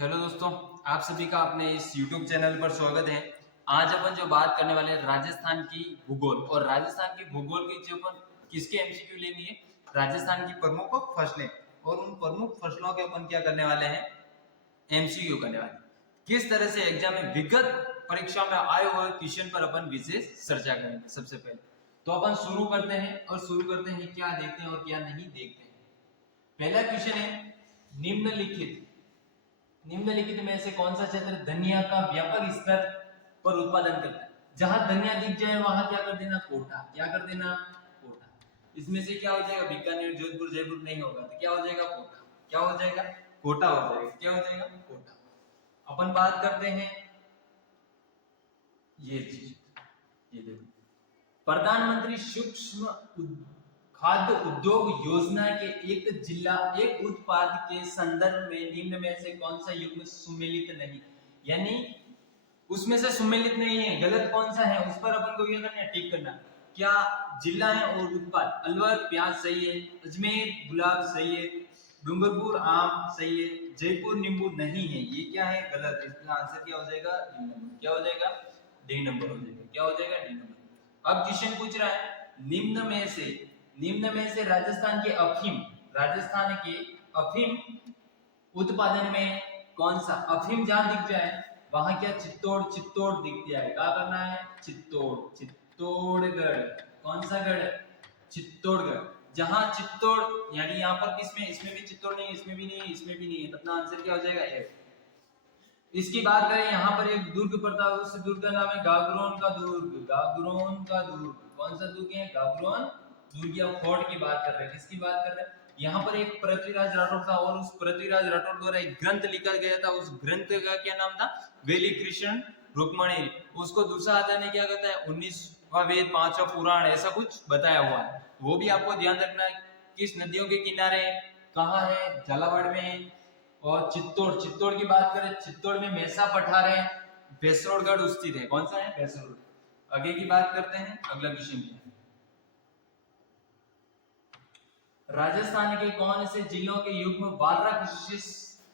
Hello दोस्तों, आप सभी का अपने इस YouTube चैनल पर स्वागत है। आज अपन जो बात करने वाले हैं राजस्थान की भूगोल और राजस्थान की भूगोल की जो अपन किसके एमसीक्यू लेनी है, राजस्थान की प्रमुख फसलें और उन प्रमुख फसलों के अपन क्या करने वाले हैं, एमसीक्यू करने वाले हैं। किस तरह से एग्जाम में विगत परीक्षा में आए हुए क्वेश्चन पर अपन विशेष चर्चा करेंगे। सबसे पहले तो अपन शुरू करते हैं क्या देखते हैं और क्या नहीं देखते हैं। पहला क्वेश्चन है, निम्नलिखित में से कौन सा क्षेत्र धनिया का व्यापक स्तर पर उत्पादन करता है। जहां धनिया दिख जाए वहां क्या कर देना, कोटा। इसमें से क्या हो जाएगा, बीकानेर, जोधपुर, जयपुर नहीं होगा तो क्या हो जाएगा, कोटा। क्या हो जाएगा, कोटा हो जाएगा। क्या हो जाएगा, कोटा। अपन बात करते हैं ये चीज, ये देखो, प्रधानमंत्री सूक्ष्म खाद्य उद्योग योजना के एक जिला एक उत्पाद के संदर्भ में निम्न में से कौन सा युग्म सुमेलित नहीं, यानी उसमें से सुमेलित नहीं है, गलत कौन सा है उस पर अपन को क्या करना है, टिक करना। क्या जिला है और उत्पाद, अलवर प्याज सही है, अजमेर गुलाब सही है, डूंगरपुर आम सही है, जयपुर नींबू नहीं है, ये क्या है, गलत। इसका आंसर क्या हो जाएगा, डी नंबर। क्या हो जाएगा, डी नंबर हो जाएगा। क्या हो जाएगा, डी नंबर। अब क्वेश्चन पूछ रहा है, निम्न में से राजस्थान के अफीम उत्पादन में कौन सा, अफीम जहां दिख जाए वहां क्या, चित्तौड़ दिख जाए, क्या करना है, चित्तौड़गढ़। कौन सा गढ़, चित्तौड़गढ़। जहां चित्तौड़, यानी यहाँ पर किसमें, इसमें भी चित्तौड़ नहीं, इसमें भी नहीं, इसमें भी नहीं है, तो अपना आंसर क्या हो जाएगा, ए। इसकी बात करें, यहाँ पर एक दुर्ग पड़ता है, उस दुर्ग का नाम है गागरोन का दुर्ग। कौन सा दुर्ग है, गागरोन दुर्ग या फोर्ट की बात कर रहे हैं। किसकी बात कर रहे हैं, यहाँ पर एक पृथ्वीराज राठौर था और उस पृथ्वीराज राठौर द्वारा एक ग्रंथ लिखा गया था। उस ग्रंथ का क्या नाम था, वेली कृष्ण रुक्मणी। उसको दूसरा अध्याय ने क्या कहता है, 19वां वेद, 5वां पुराण, ऐसा कुछ बताया हुआ है। वो भी आपको ध्यान रखना है। किस नदियों के किनारे, कहाँ है, झालावाड़ में है। और चित्तौड़ की बात करें, चित्तौड़ में मेसा पठार है, भैंसरोडगढ़ स्थित है। कौन सा है, भैंसरोड। आगे की बात करते हैं, अगला क्वेश्चन क्या है, राजस्थान के कौन से जिलों के युग में वार्रा कृषि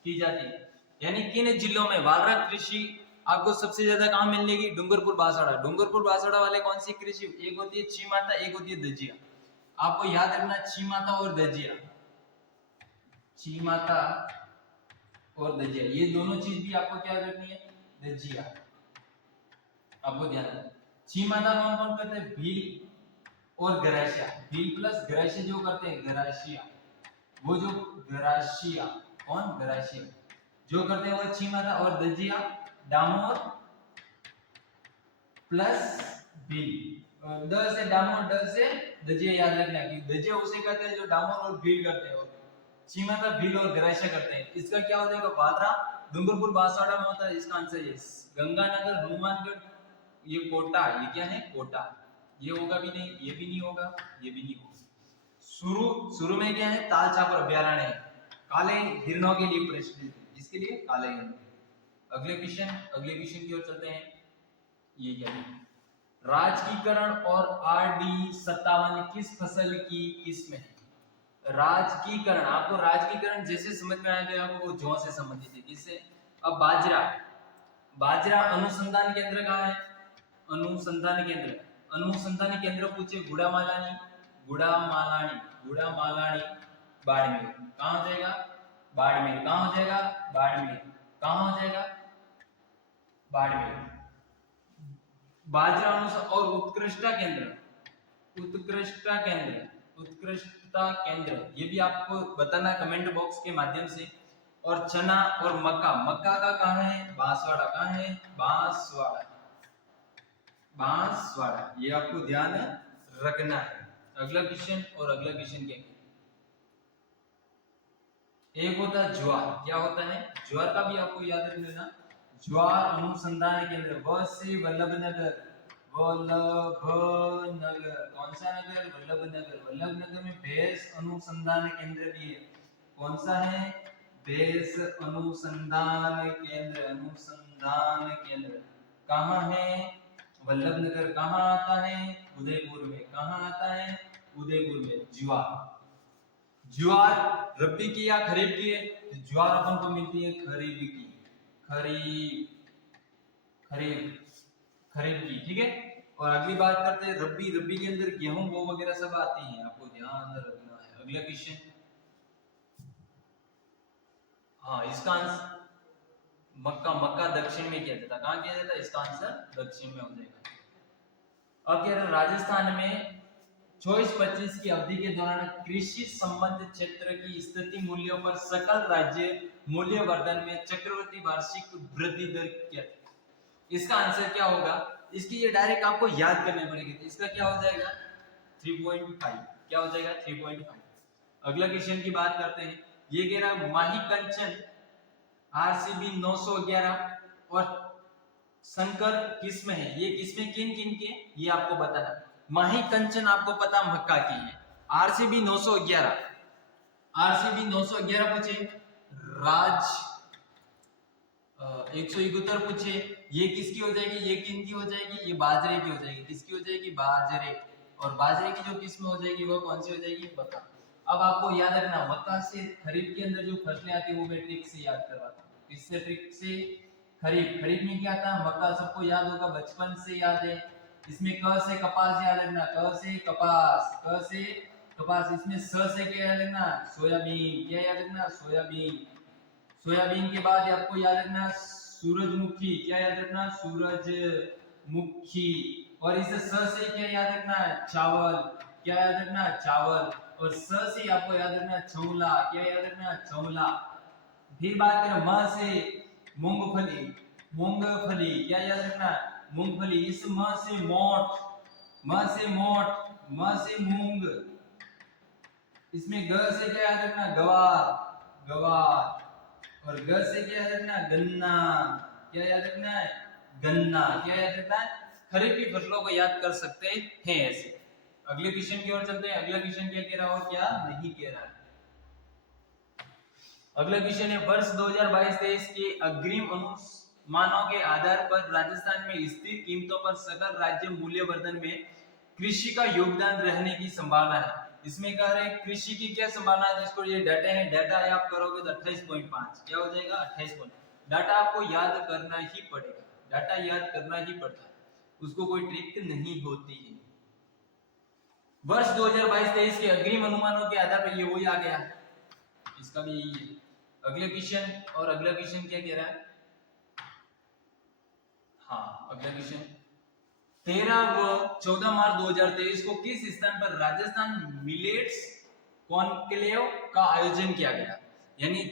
की जाती है, यानी किन जिलों में वार्रा कृषि आपको सबसे ज्यादा कहां मिलेगी, डूंगरपुर बांसवाड़ा वाले कौन सी कृषि, एक होती है छीमाता, एक होती है दजिया। आपको याद रखना, छीमाता और दजिया, ये दोनों चीज भी आपको क्या करनी है, दजिया। आपको ध्यान रखना, छीमाता कौन कौन करते हैं, भील और गरासिया। भील प्लस गरासिया जो करते हैं, गरासिया जो करते हैं वो छीमाता। और दजिया डामोर प्लस भील, द से डामोर, ड से दजिया। याद रखना कि दजिया उसे कहते हैं जो डामोर और भील करते हैं, छीमाता भील और गरासिया करते हैं। इसका क्या हो जाएगा, वार्रा डूंगरपुर बांसवाड़ा में होता है। इसका आंसर ये, गंगानगर हनुमानगढ़, ये कोटा, ये क्या है, कोटा। ये होगा भी नहीं, ये भी नहीं होगा, ये भी नहीं होगा। शुरू में क्या है, तालछापर अभ्यारण्य है, काले हिरणों के लिए प्रसिद्ध है, इसके लिए काले हिरण। अगले क्वेश्चन की ओर चलते हैं। ये क्या है, राजकीकरण और आरडी 57 किस फसल की किस्म है। राजकीकरण, आपको राजकीकरण जैसे समझ में आया आपको वो जौ से संबंधित है। किससे, अब बाजरा अनुसंधान केंद्र कहाँ है, अनुसंधान केंद्र पूछे, गुड़ामालानी बाड़मेर। कहाँ हो जाएगा, बाड़मेर। कहाँ हो जाएगा, बाड़मेर। कहाँ हो जाएगा, बाड़मेर। बाजरा और उत्कृष्टता केंद्र, ये भी आपको बताना कमेंट बॉक्स के माध्यम से। और चना और मक्का का कहाँ है, बांसवाड़ा। कहाँ है, बांसवाड़ा, ये आपको ध्यान रखना है। अगला क्वेश्चन क्या है, एक होता है ज्वार। क्या होता है, ज्वार का भी आपको याद रख लेना। ज्वार अनुसंधान केंद्र, व से वल्लभनगर। कौन सा नगर, वल्लभनगर में भैंस अनुसंधान केंद्र भी है। कौन सा है, भैंस अनुसंधान केंद्र कहाँ है, वल्लभनगर। कहाँ आता है, उदयपुर में। कहाँ आता है, उदयपुर में। ज्वार रबी की या खरीफ की है, तो ज्वार अपन को मिलती है खरीफ की। खरीफ खरीफ खरीफ की, ठीक है। और अगली बात करते हैं रबी। रबी के अंदर गेहूं वो वगैरह सब आती हैं, आपको ध्यान रखना है। अगला क्वेश्चन, हाँ इसका आंसर मक्का। मक्का दक्षिण में किया जाता, कहाँ किया जाता है, इसका आंसर दक्षिण में हो जाएगा। अब कह रहे राजस्थान में 24-25 की अवधि के दौरान कृषि संबंध क्षेत्र की स्थिति मूल्यों पर सकल राज्य मूल्यवर्धन में चक्रवृद्धि वार्षिक वृद्धि दर क्या थी? इसका आंसर क्या होगा, इसकी ये डायरेक्ट आपको याद करने पड़ेगी। तो इसका क्या हो जाएगा 3.5, क्या हो जाएगा 3.5। अगला क्वेश्चन की बात करते हैं। ये कह रहा माही कंचन आरसीबी 911 और संकर किस्म है, ये किस्में किन किन के, ये आपको बताना। माही कंचन आपको पता मक्का की है। आरसीबी 911, आरसीबी 911 पूछे, राज 171 पूछे, ये किसकी हो जाएगी, ये किन की हो जाएगी, ये बाजरे की हो जाएगी। किसकी हो जाएगी, बाजरे। और बाजरे की जो किस्म हो जाएगी वो कौन सी हो जाएगी, मक्का। अब आपको याद रखना मक्का से खरीफ के अंदर जो फसलें आती है वो मैं ट्रिक से याद करवाता हूँ। किससे ट्रिक से, खरीफ। खरीफ में क्या आता है, मक्का सबको याद होगा, बचपन से याद है। इसमें क से कपास याद रखना, क से कपास, क से कपास। इसमें स से क्या याद रखना, सोयाबीन। क्या याद रखना, सोयाबीन। सोयाबीन के बाद आपको याद रखना सूरजमुखी। क्या याद रखना, सूरजमुखी। और इसे स से क्या याद रखना, चावल। क्या याद रखना, चावल। और स से आपको याद रखना छोला। क्या याद रखना, छोला। फिर बात करें म से मूंगफली, मूंगफली। क्या याद रखना, मूंगफली। इस म से मोठ, म से मोठ, म से मूंग। इसमें ग से क्या याद रखना, गवार, गवार। और ग से क्या याद रखना, गन्ना। क्या याद रखना है, गन्ना। क्या याद रखना है, खरीफ की फसलों को याद कर सकते हैं ऐसे। अगले क्वेश्चन की ओर चलते हैं। अगला क्वेश्चन क्या कह रहा है और क्या नहीं कह रहा है। अगला क्वेश्चन है वर्ष 2022-23 के अग्रिम अनुमानों के आधार पर राजस्थान में स्थिर कीमतों पर सकल राज्य मूल्यवर्धन में कृषि का योगदान रहने की संभावना है। इसमें कह रहे हैं कृषि की क्या संभावना है, जिसको ये डाटा है, डाटा है आप करोगे तो 28.5 क्या हो जाएगा 28। डाटा आपको याद करना ही पड़ेगा, डाटा याद करना ही पड़ता है, उसको कोई ट्रिक नहीं होती है। वर्ष 2022-23 के अग्रिम अनुमानों के आधार पर ये वही आ गया, इसका भी यही है। अगले क्वेश्चन, और अगला क्वेश्चन क्या कह रहा है, हाँ अगला क्वेश्चन 13 व 14 मार्च 2023 को किस स्थान पर राजस्थान मिलेट्स कॉन्क्लेव का आयोजन किया गया। यानी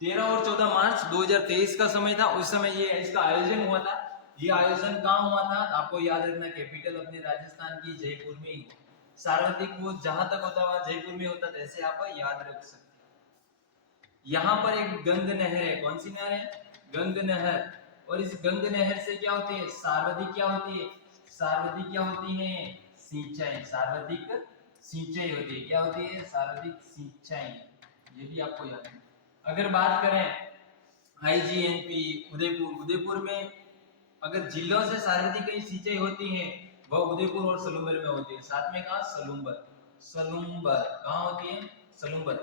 13 और 14 मार्च 2023 का समय था, उस समय ये इसका आयोजन हुआ था। ये आयोजन कहाँ हुआ था, आपको याद रखना कैपिटल अपने राजस्थान की जयपुर में ही। सार्वत्रिक वो जहां तक होता हुआ जयपुर में होता, जैसे आप याद रख सकते। यहाँ पर एक गंग नहर है, कौन सी नहर है, गंग नहर। और इस गंग नहर से क्या होती है, सर्वाधिक क्या होती है, सर्वाधिक क्या होती है, सिंचाई। सर्वाधिक सिंचाई होती है, क्या होती है, सर्वाधिक सिंचाई। ये भी आपको याद है। अगर बात करें आईजीएनपी उदयपुर, उदयपुर में अगर जिलों से सर्वाधिक कई सिंचाई होती है वह उदयपुर और सलूम्बर में होती है। साथ में कहा सलूम्बर, सलूम्बर कहाँ होती है, सलूम्बर।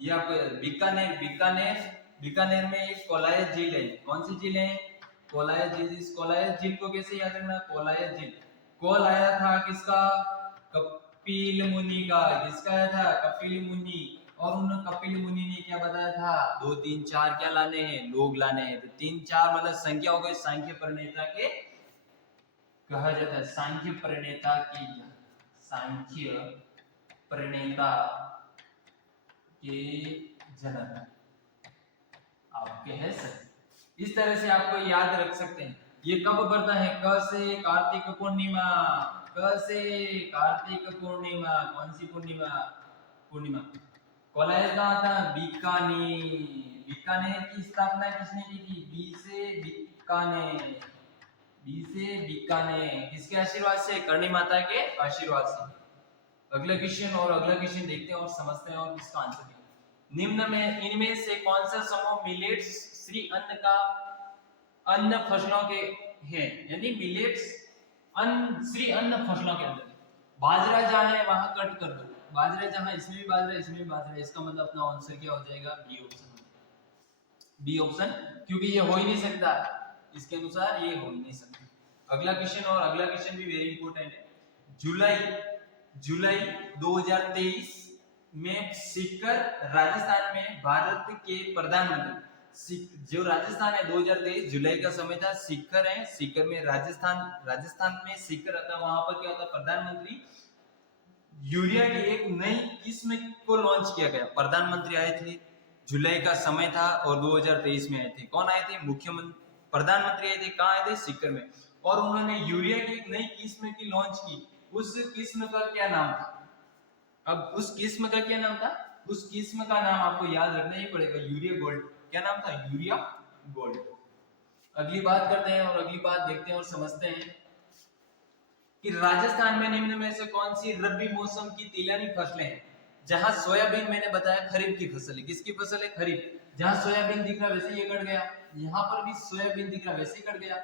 ये आपको बीकानेर, बीकानेर, बीकानेर में एक कोलायत झील है, कौन सी झील है, कोलायत झील। इस कोलायत झील को कैसे याद रखना, कोलायत झील। कॉल आया था किसका, कपिल मुनि का। किसका आया था, कपिल मुनि। और उन कपिल मुनि ने क्या बताया था, 2 3 4 क्या लाने हैं, लोग लाने हैं। तो 3 4 मतलब संख्या हो गई, सांख्य प्रणेता के कहा जाता है, सांख्य प्रणेता की, सांख्य प्रणेता के जनक आप कह सकते। इस तरह से आपको याद रख सकते हैं। ये कब बढ़ता है, क से कार्तिक पूर्णिमा, क से कार्तिक पूर्णिमा। कौन सी पूर्णिमा, पूर्णिमा। कोलायत कहाँ था, बीकानेर। बीकानेर की स्थापना किसने की थी, बी से बीकानेर, बी से बीकानेर। किसके आशीर्वाद से, करणी माता के आशीर्वाद से। अगला क्वेश्चन, और अगला क्वेश्चन देखते हैं और समझते हैं और इसका आंसर देखते हैं। निम्न में इनमें से कौन सा समूह मिलेट्स श्री अन्न का अन्न फसलों के हैं, यानी मिलेट्स अन्न श्री अन्न फसलों के अंदर। बाजरा जहां है वहां कट कर दो, बाजरा जहां, इसमें भी बाजरा, इसमें भी बाजरा, इसका मतलब अपना आंसर क्या हो जाएगा, बी ऑप्शन। बी ऑप्शन, क्योंकि ये हो ही नहीं सकता, इसके अनुसार ये हो ही नहीं सकता। अगला क्वेश्चन, और अगला क्वेश्चन भी वेरी इंपॉर्टेंट है। जुलाई 2023 में सीकर राजस्थान में भारत के प्रधानमंत्री, जो राजस्थान है 2023 जुलाई का समय था, सीकर है, सीकर में राजस्थान में सीकर आता, वहां पर क्या होता, प्रधानमंत्री यूरिया की एक नई किस्म को लॉन्च किया गया। प्रधानमंत्री आए थे, जुलाई का समय था और 2023 में आए थे। कौन आए थे? मुख्यमंत्री, प्रधानमंत्री आए थे। कहाँ आए थे? सीकर में। और उन्होंने यूरिया की एक नई किस्म की लॉन्च की। उस किस्म का क्या नाम था? अब उस किस्म का क्या नाम था? उस किस्म का नाम आपको याद रखना ही पड़ेगा, यूरिया गोल्ड। क्या नाम था? Urea gold. अगली बात करते हैं और अगली बात देखते हैं और समझते हैं कि राजस्थान में निम्न में से कौन सी रबी मौसम की तिलहनी फसलें हैं? जहां सोयाबीन मैंने बताया खरीफ की फसल है। किसकी फसल है? खरीफ। जहां सोयाबीन दिख रहा वैसे ये कट गया, यहाँ पर भी सोयाबीन दिख रहा वैसे कट गया।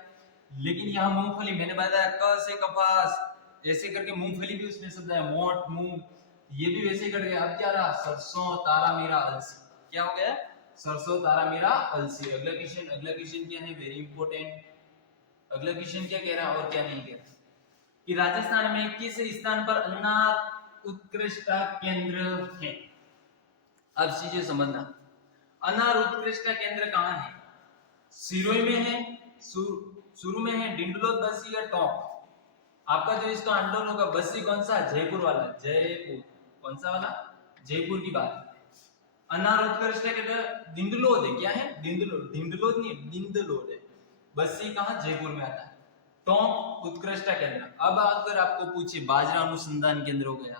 लेकिन यहाँ मूंगफली मैंने बताया क से कपास ऐसे करके मूंगफली भी उसमें शब्द है, मोट मूंग, ये भी वैसे ही कट गया। अब क्या रहा? सरसों तारा मीरा अलसी। क्या हो गया? सरसों तारा मीरा अलसी। अगला क्वेश्चन क्या है? Very important. अगला क्वेश्चन क्या कह रहा है और क्या नहीं कह रहा कि राजस्थान में किस स्थान पर अनार उत्कृष्टता केंद्र है? अब चीजें समझना। अनार उत्कृष्टता केंद्र कहाँ है? सिरोही में है, शुरू में है, डिंडलोद, बस्सी या टोंक? आपका जो इसका आंसर होगा बस्सी कौन सा? जयपुर वाला। जयपुर कौन सा वाला? जयपुर की बात। अनार उत्कृष्टता केंद्र डिंडलोद है। क्या है? डिंडलोद नहीं, डिंडलोद है। बस्सी कहाँ? जयपुर में आता है। टोंक उत्कृष्टता केंद्र। अब अगर आपको पूछे बाजरा अनुसंधान केंद्र हो गया,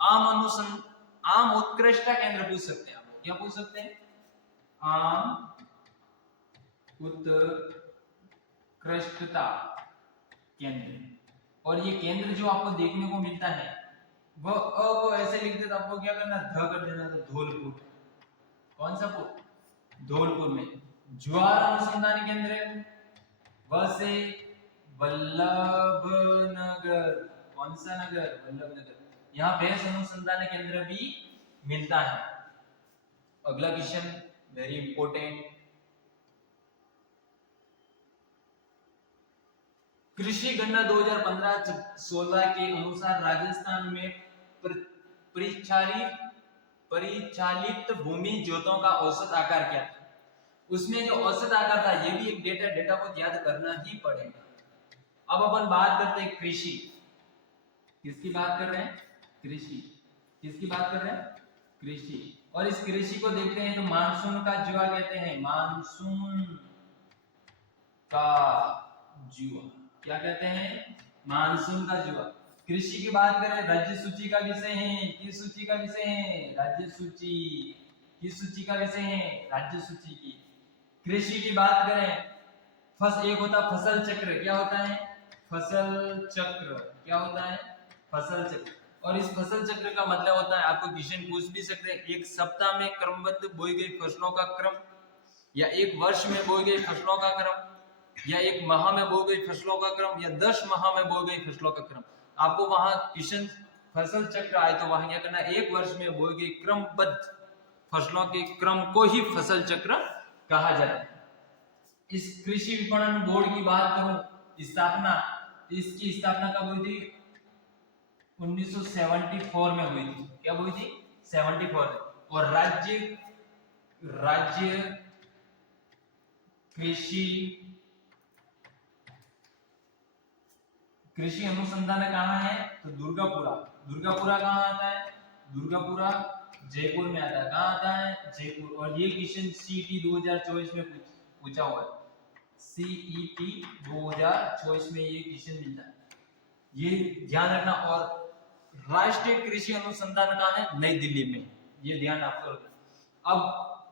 आम उत्कृष्टता केंद्र पूछ सकते हैं। आप क्या पूछ सकते हैं? आम उत्कृष्टता केंद्र। और ये केंद्र जो आपको देखने को मिलता है वो अ को ऐसे लिख देता, आपको क्या करना? ध कर देना, तो धौलपुर। कौन सा पुर? धौलपुर में। ज्वार अनुसंधान केंद्र है, व से वल्लभनगर। कौन सा नगर? वल्लभनगर। यहाँ भैंस अनुसंधान केंद्र भी मिलता है। अगला क्वेश्चन वेरी इंपॉर्टेंट। कृषि गणना 2015-16 के अनुसार राजस्थान में परिचालित भूमि जोतों का औसत आकार क्या था? उसमें जो औसत आकार था, ये भी एक डेटा को याद करना ही पड़ेगा। अब अपन बात करते हैं कृषि। किसकी बात कर रहे हैं? कृषि। किसकी बात कर रहे हैं? कृषि। और इस कृषि को देखते हैं तो मानसून का जुआ कहते हैं। मानसून का जुआ क्या कहते हैं? मानसून का जुआ। कृषि की बात करें, राज्य सूची का विषय है। किस सूची का विषय है? राज्य सूची। किस सूची का विषय है? राज्य सूची की। कृषि की बात करें, एक होता फसल चक्र। क्या होता है? फसल चक्र। क्या होता है? फसल चक्र। और इस फसल चक्र का मतलब होता है, आपको क्वेश्चन पूछ भी सकते हैं, एक सप्ताह में क्रमबद्ध बोई गई फसलों का क्रम, या एक वर्ष में बोई गई फसलों का क्रम, या एक माह में बोई गई फसलों का क्रम, या 10 माह में बोई गई फसलों का क्रम। आपको वहां क्वेश्चन फसल चक्र आए तो वहां क्या करना? एक वर्ष में बोई गई क्रमबद्ध फसलों के क्रम को ही फसल चक्र कहा जाता है। इस कृषि विपणन बोर्ड की बात करूं, स्थापना, इसकी स्थापना कब हुई थी? 1974 में हुई थी। क्या हुई थी? 74 में। और राज्य कृषि अनुसंधान कहाँ है? तो दुर्गापुरा कहाँ आता है? दुर्गापुरा जयपुर में आता है। कहाँ आता है? जयपुर। और ये क्वेश्चन सीईटी 2024 में पूछा हुआ है। सीईटी 2024 में ये क्वेश्चन मिलता है, ये ध्यान रखना। और राष्ट्रीय कृषि अनुसंधान कहाँ है? नई दिल्ली में। ये ध्यान आपको रखना। अब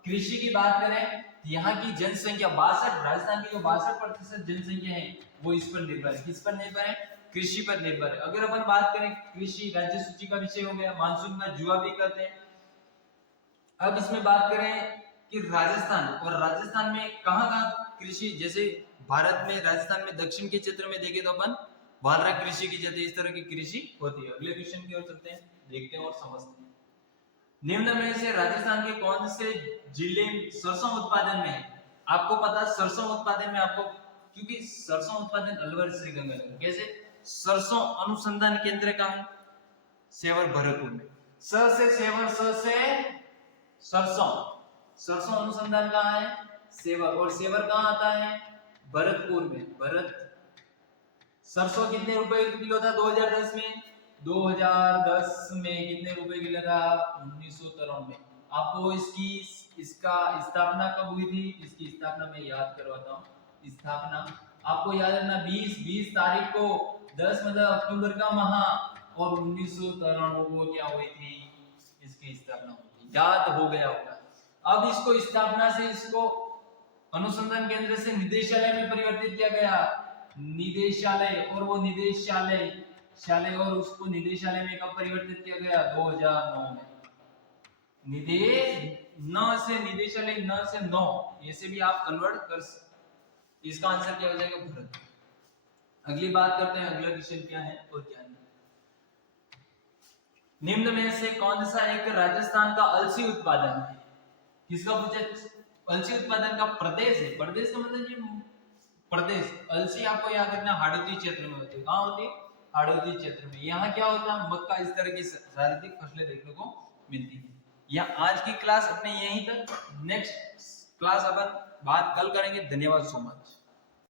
कृषि की बात करें, यहाँ की जनसंख्या 62, राजस्थान की जो 62% जनसंख्या है वो इस पर निर्भर है। किस पर निर्भर है? कृषि पर निर्भर है। अगर अपन बात करें कृषि, राज्य सूची का विषय हो गया, मानसून का जुआ भी करते हैं। अब इसमें बात करें कि राजस्थान, और राजस्थान में कहाँ कृषि, जैसे भारत में राजस्थान में दक्षिण के क्षेत्र में देखें तो अपन वानरा कृषि की जाती है, इस तरह की कृषि होती है। अगले क्वेश्चन की ओर चलते हैं, देखते हैं और समझते हैं। निम्न में से राजस्थान के कौन से जिले सरसों उत्पादन में है? आपको पता सरसों उत्पादन में आपको, क्योंकि सरसों उत्पादन अलवर श्रीगंगानगर, कैसे सरसों अनुसंधान केंद्र कहाँ है, सेवर भरतपुर में। स से सेवर, स से सरसों, सरसों अनुसंधान कहाँ है, सेवर, और सेवर कहाँ आता है, भरतपुर में। भरत सरसों कितने रुपए किलो था 2010 में, 2010 में कितने रुपए किलो था, 1993 में। आपको इसका स्थापना कब हुई थी, इसकी स्थापना मैं याद करवाता हूँ। स्थापना आपको याद रखना 20 तारीख को 10 मतलब अक्टूबर का माह, और 1993 को क्या हुई थी, इसकी स्थापना हुई थी, याद हो गया होगा। अब इसको स्थापना से इसको अनुसंधान केंद्र से निदेशालय में परिवर्तित किया गया, निदेशालय, और वो निदेशालय शालय, और उसको निदेशालय में कब परिवर्तित किया गया, 2009 में। न से निदेशालय, न से नौ, ऐसे भी आप कन्वर्ट कर सकते। इसका आंसर क्या हो जाएगा, भरत। अगली बात करते हैं, अगला क्वेश्चन क्या है और क्या नहीं। निम्न में से कौन सा एक राजस्थान का अलसी उत्पादन है, किसका पूछे, अलसी उत्पादन का प्रदेश है, प्रदेश का मतलब ये प्रदेश। अलसी आपको याद रखना हाड़ौती क्षेत्र में होती है, कहाँ होती है, हाड़ौती क्षेत्र में। यहाँ क्या होता है, मक्का, इस तरह की सारी फसलें देखने को मिलती है। या आज की क्लास अपने यहीं तक, नेक्स्ट क्लास अपन बात कल करेंगे। धन्यवाद सो मच।